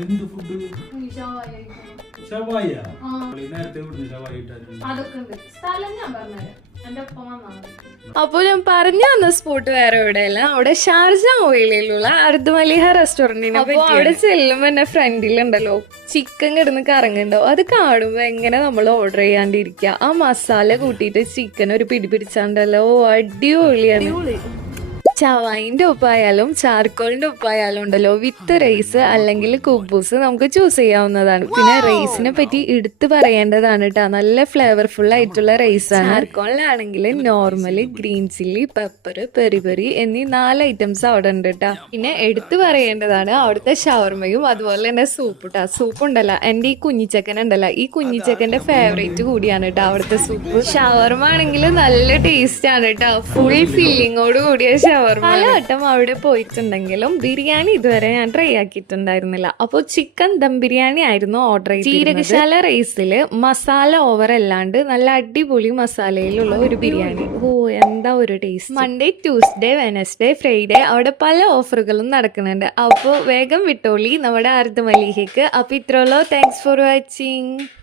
എന്ത് ഫുഡ്? ഷവായ. നേരത്തെ ഷവായ അതൊക്കെ ഉണ്ട്. സ്ഥലം ഞാൻ പറഞ്ഞുതരാം. എന്റെ ഒപ്പം വന്നാൽ അപ്പോൾ ഞാൻ പറഞ്ഞു തന്ന സ്പോട്ട് വേറെ എവിടെയല്ല, അവിടെ ഷാർജ ഓയിലുള്ള അർദ്ധമലിഹ റെസ്റ്റോറന്റിന്. അപ്പോൾ അവിടെ ചെല്ലുമ്പോ എന്റെ ഫ്രണ്ടിലുണ്ടല്ലോ ചിക്കൻ കിടന്ന് കറങ്ങുണ്ടോ, അത് കാണുമ്പോ എങ്ങനെ നമ്മൾ ഓർഡർ ചെയ്യാണ്ടിരിക്കുക. ആ മസാല കൂട്ടിയിട്ട് ചിക്കൻ ഒരു പിടി പിടിച്ചാണ്ടല്ലോ, അടിപൊളിയാണ്. ചവായിന്റെ ഉപ്പായാലും ചാർക്കോളിന്റെ ഉപ്പായാലും ഉണ്ടല്ലോ, വിത്ത് റൈസ് അല്ലെങ്കിൽ കുബൂസ് നമുക്ക് ചൂസ് ചെയ്യാവുന്നതാണ്. പിന്നെ റൈസിനെ പറ്റി എടുത്തു പറയേണ്ടതാണ് കേട്ടോ, നല്ല ഫ്ലേവർഫുൾ ആയിട്ടുള്ള റൈസാണ്. ചാർക്കോളിലാണെങ്കിൽ normal, green chilli, pepper, peri peri എന്നീ 4 ഐറ്റംസ് അവിടെ ഉണ്ട് കേട്ടോ. പിന്നെ എടുത്തു പറയേണ്ടതാണ് അവിടുത്തെ ഷവർമയും അതുപോലെ തന്നെ സൂപ്പ് കേട്ടോ. സൂപ്പ് ഉണ്ടല്ലോ, എൻ്റെ ഈ കുഞ്ഞിച്ചക്കൻ ഉണ്ടല്ലോ, ഈ കുഞ്ഞിച്ചക്കൻ്റെ ഫേവറേറ്റ് കൂടിയാണ് കേട്ടോ അവിടുത്തെ സൂപ്പ്. ഷവർമ ആണെങ്കിൽ നല്ല ടേസ്റ്റ് ആണ് കേട്ടോ, ഫുൾ ഫില്ലിങ്ങോട് കൂടിയ പലവട്ടം അവിടെ പോയിട്ടുണ്ടെങ്കിലും ബിരിയാണി ഇതുവരെ ഞാൻ ട്രൈ ആക്കിയിട്ടുണ്ടായിരുന്നില്ല. അപ്പോൾ ചിക്കൻ ദം ബിരിയാണി ആയിരുന്നു ഓർഡർ ചെയ്തത്. ജീരകശാല റൈസില് മസാല ഓവർ അല്ലാണ്ട് നല്ല അടിപൊളി മസാലയിലുള്ള ഒരു ബിരിയാണി. ഓ എന്താ ഒരു taste. Monday, Tuesday, Wednesday, Friday അവിടെ പല ഓഫറുകളും നടക്കുന്നുണ്ട്. അപ്പോൾ വേഗം വിട്ടോളി നമ്മുടെ അർദ്ധമലിഹയ്ക്ക്. അപ്പോൾ ഇത്രയുള്ളൂ. Thanks for watching.